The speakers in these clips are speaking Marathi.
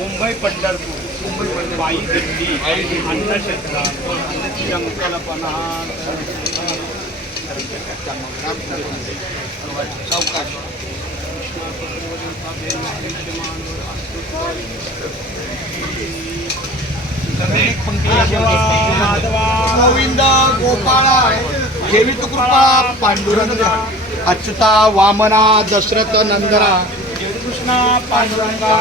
मुंबई पंढरपूर पायी दिंडी अन्नक्षेत्र संकल्पना गोविंद गोपाळा जेवित कृपा पांडुरंग अच्युता वामना दशरथ नंदना कृष्णा पांडुरंगा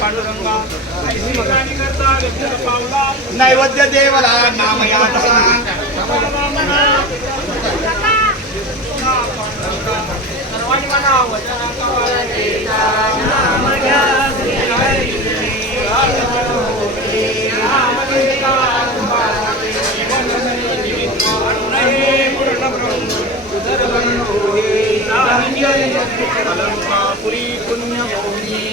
पांडुरंगा नैवेद्य देवला नामयाचा पुरी पुण्यभूमी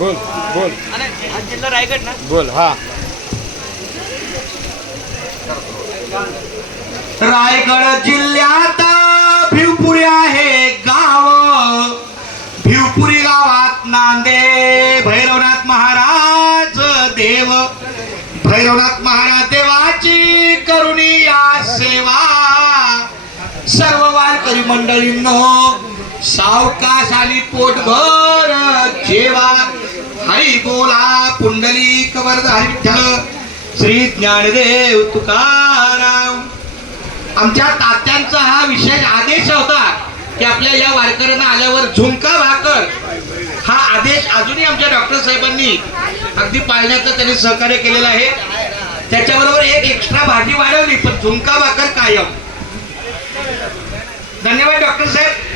बोल बोल जिल्हा रायगड ना बोल हा रायगड जिल्ह्यात भिवपुरी आहे गाव भिवपुरी गावात नांदे भैरवनाथ महाराज देव भैरवनाथ महाराज देवाची करुणी या सेवा सर्व वारकरी मंडळींनो सावकाश आली पोटभर जेवा हरी बोला पुंडलिक वरद हरी विठ्ठल श्री ज्ञानदेव तुकाराम. आमच्या तात्यांचा हा विशेष आदेश होता की आपल्या या वारकऱ्यांना आल्यावर झुणका भाकर हा आदेश अजूनही आमच्या डॉक्टर साहेबांनी अगदी पाळण्याचं त्यांनी सहकार्य केलेलं आहे. त्याच्याबरोबर एक एक्स्ट्रा भाजी वाढवली पण झुणका भाकर कायम. धन्यवाद डॉक्टर साहेब.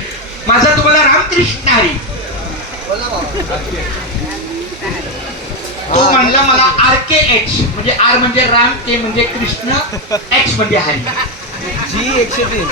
माझा तुम्हाला रामकृष्ण हरी. तो म्हणला मला RKH म्हणजे आर म्हणजे राम के म्हणजे कृष्ण X म्हणजे हरी. G 103